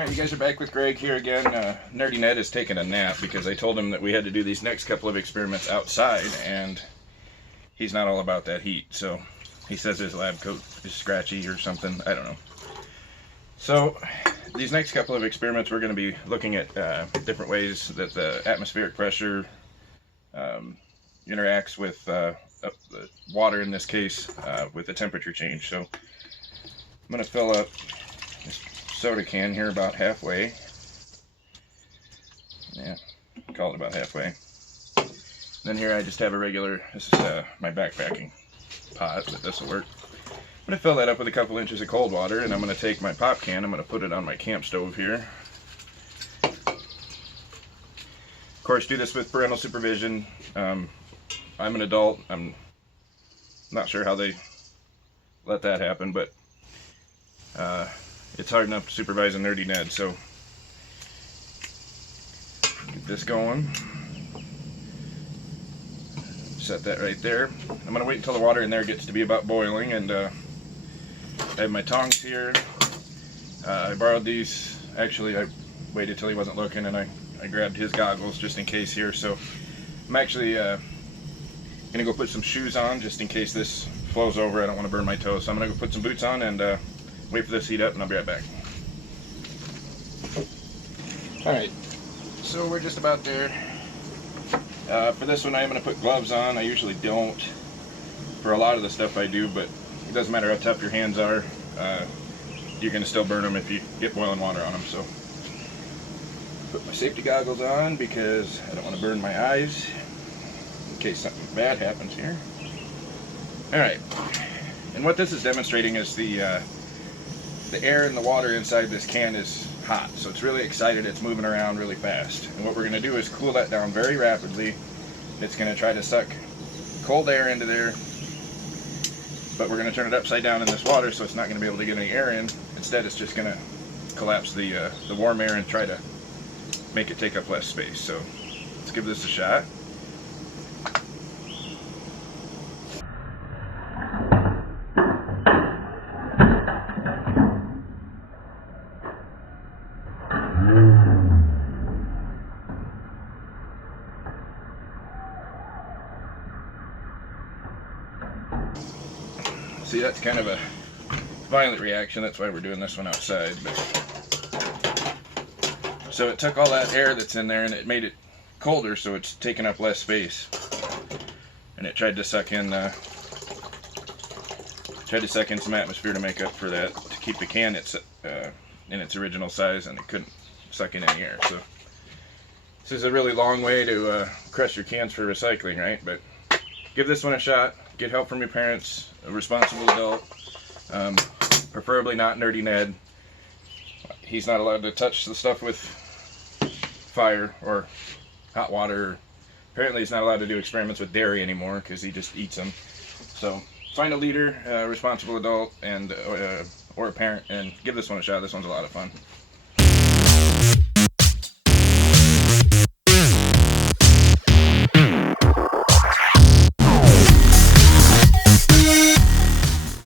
Alright, you guys are back with Greg here again. Nerdy Ned is taking a nap because I told him that we had to do these next couple of experiments outside, and he's not all about that heat, so he says his lab coat is scratchy or something. I don't know. So, these next couple of experiments we're going to be looking at different ways that the atmospheric pressure interacts with the water, in this case, with the temperature change. So, I'm going to fill up this soda can here about halfway. Yeah, call it about halfway. Then here I just have a regular, this is my backpacking pot, but this will work. I'm going to fill that up with a couple inches of cold water, and I'm going to take my pop can, I'm going to put it on my camp stove here. Of course, do this with parental supervision. I'm an adult. I'm not sure how they let that happen, but it's hard enough to supervise a Nerdy Ned, so get this going. Set that right there. I'm going to wait until the water in there gets to be about boiling, and I have my tongs here. I borrowed these. Actually, I waited till he wasn't looking, and I grabbed his goggles just in case here. So I'm actually going to go put some shoes on just in case this flows over. I don't want to burn my toes, so I'm going to go put some boots on and wait for this to heat up, and I'll be right back. Alright, so we're just about there. For this one I am going to put gloves on. I usually don't for a lot of the stuff I do, but it doesn't matter how tough your hands are. You're going to still burn them if you get boiling water on them. So put my safety goggles on because I don't want to burn my eyes in case something bad happens here. Alright, and what this is demonstrating is the air in the water inside this can is hot, so it's really excited, it's moving around really fast. And what we're going to do is cool that down very rapidly. It's going to try to suck cold air into there, but we're going to turn it upside down in this water so it's not going to be able to get any air in. Instead, it's just going to collapse the warm air and try to make it take up less space. So let's give this a shot. See, that's kind of a violent reaction. That's why we're doing this one outside. But so it took all that air that's in there and it made it colder, so it's taking up less space. And it tried to suck in some atmosphere to make up for that, to keep the can in its original size, and it couldn't suck in any air. So this is a really long way to crush your cans for recycling, right? But give this one a shot. Get help from your parents, a responsible adult, preferably not Nerdy Ned. He's not allowed to touch the stuff with fire or hot water. Apparently he's not allowed to do experiments with dairy anymore because he just eats them. So find a leader, a responsible adult, and or a parent, and give this one a shot. This one's a lot of fun.